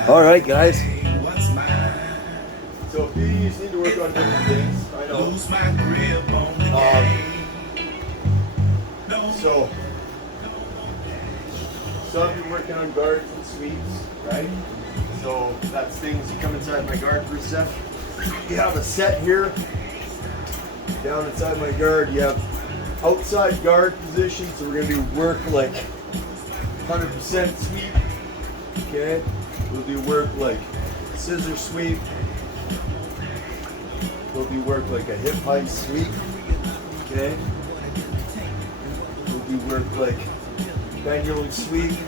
All right, guys. So a few of you need to work on different things. I know. So some of you working on guards and sweeps, right? So that's things you come inside my guard for a set. You have a set here. Down inside my guard, you have outside guard position. So we're gonna do work like 100% sweep. Okay. We'll do work like scissor sweep. We'll do work like a hip height sweep. Okay. We'll do work like pendulum sweep.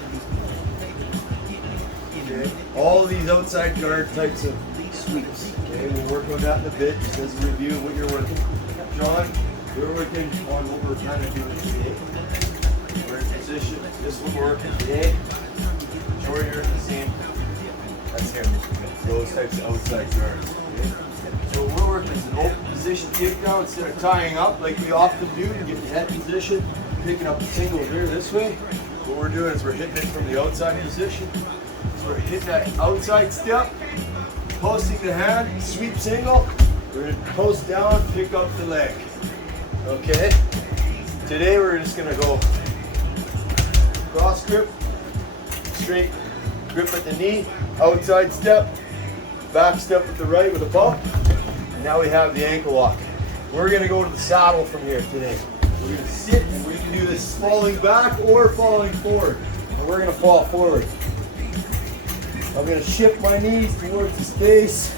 Okay. All of these outside guard types of sweeps. Okay. We'll work on that in a bit, just as a review of what you're working. John, we're working on what we're kind of doing today. We're in position. This will work today. Majority are the same. That's him. Those types of outside guards. Okay? So what we're working is an open position takedown instead of tying up like we often do to get the head position, picking up the single here this way. What we're doing is we're hitting it from the outside position. So we're hitting that outside step, posting the hand, sweep single. We're going to post down, pick up the leg. Okay? Today we're just going to go cross grip, straight grip at the knee, outside step, back step with the right with a bump, and now we have the ankle lock. We're going to go to the saddle from here today. We're going to sit and we can do this falling back or falling forward. And we're going to fall forward. I'm going to shift my knees towards the space,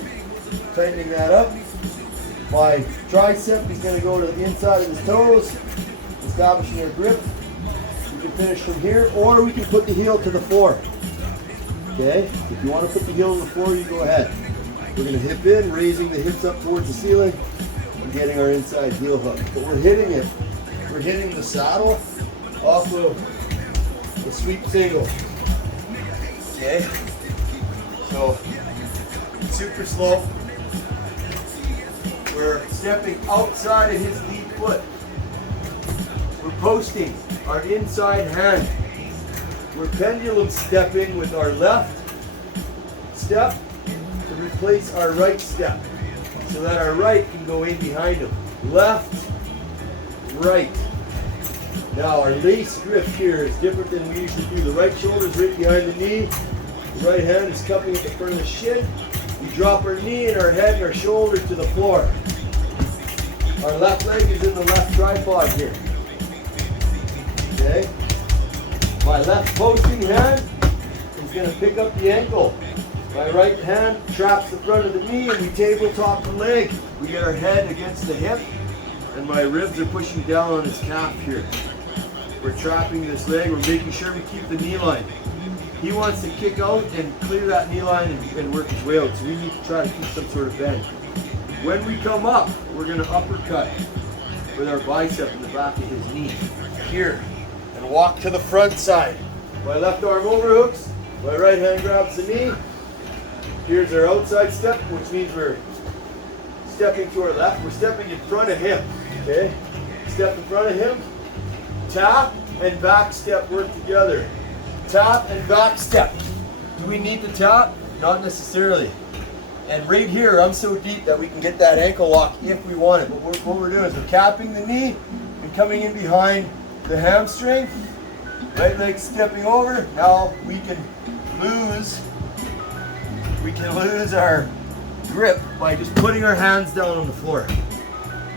tightening that up. My tricep is going to go to the inside of his toes, establishing our grip. We can finish from here, or we can put the heel to the floor. Okay, if you want to put the heel to the floor, you go ahead. We're going to hip in, raising the hips up towards the ceiling, and getting our inside heel hook. But we're hitting it. We're hitting the saddle off of the sweep single. Okay, so super slow. We're stepping outside of his lead foot. We're posting our inside hand. We're pendulum stepping with our left step to replace our right step so that our right can go in behind him. Left, right. Now our lace grip here is different than we usually do. The right shoulder is right behind the knee. The right hand is cupping at the front of the shin. We drop our knee and our head and our shoulder to the floor. Our left leg is in the left tripod here. Okay? My left posting hand is going to pick up the ankle. My right hand traps the front of the knee and we tabletop the leg. We get our head against the hip and my ribs are pushing down on his calf here. We're trapping this leg. We're making sure we keep the knee line. He wants to kick out and clear that knee line and work his way out. So we need to try to keep some sort of bend. When we come up, we're going to uppercut with our bicep in the back of his knee. Here. And walk to the front side. My left arm overhooks. My right hand grabs the knee. Here's our outside step, which means we're stepping to our left. We're stepping in front of him. Okay? Step in front of him. Tap and back step work together. Tap and back step. Do we need to tap? Not necessarily. And right here, I'm so deep that we can get that ankle lock if we want it. But what we're doing is we're capping the knee and coming in behind the hamstring. Right leg stepping over. Now we can lose our grip by just putting our hands down on the floor.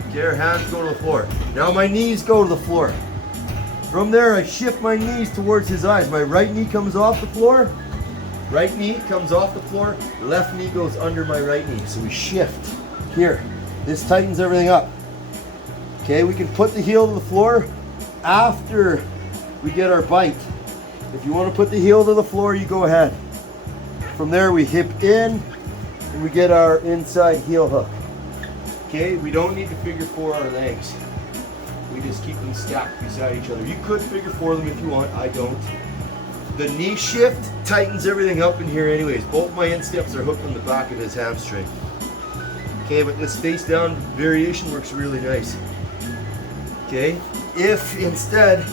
Okay, our hands go to the floor. Now my knees go to the floor. From there, I shift my knees towards his eyes. My right knee comes off the floor. Right knee comes off the floor. Left knee goes under my right knee. So we shift here. This tightens everything up. Okay, we can put the heel to the floor after we get our bite. If you want to put the heel to the floor, you go ahead. From there, we hip in and we get our inside heel hook. Okay, we don't need to figure four our legs. We just keep them stacked beside each other. You could figure four them if you want, I don't. The knee shift tightens everything up in here anyways. Both my insteps are hooked on the back of his hamstring. Okay, but this face down variation works really nice. Okay, if instead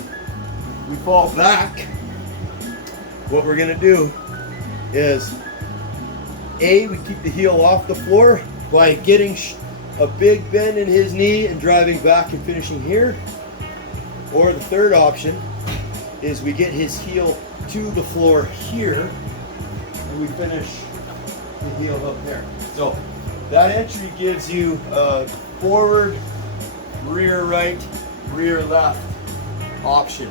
we fall back, what we're gonna do is we keep the heel off the floor by getting a big bend in his knee and driving back and finishing here. Or the third option is we get his heel to the floor here and we finish the heel up there. So that entry gives you forward, rear right, rear left option.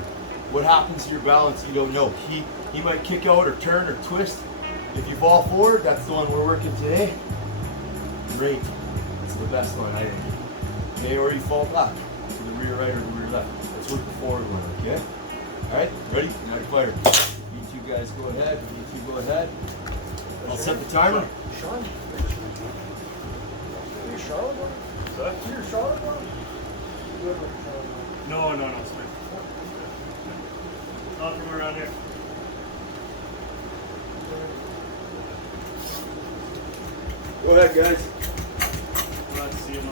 What happens to your balance, you don't know. He might kick out or turn or twist. If you fall forward, that's the one we're working today. Great. It's the best one, I think. Okay, or you fall back to the rear right or the rear left. Let's work the forward one, okay? Alright, ready? Now you fire. You two guys go ahead. You two go ahead. I'll set the timer. Sean? Are you Charlotte one? What? You're Charlotte one? No, Smith. Not from around here. Go ahead, guys. Let's see him.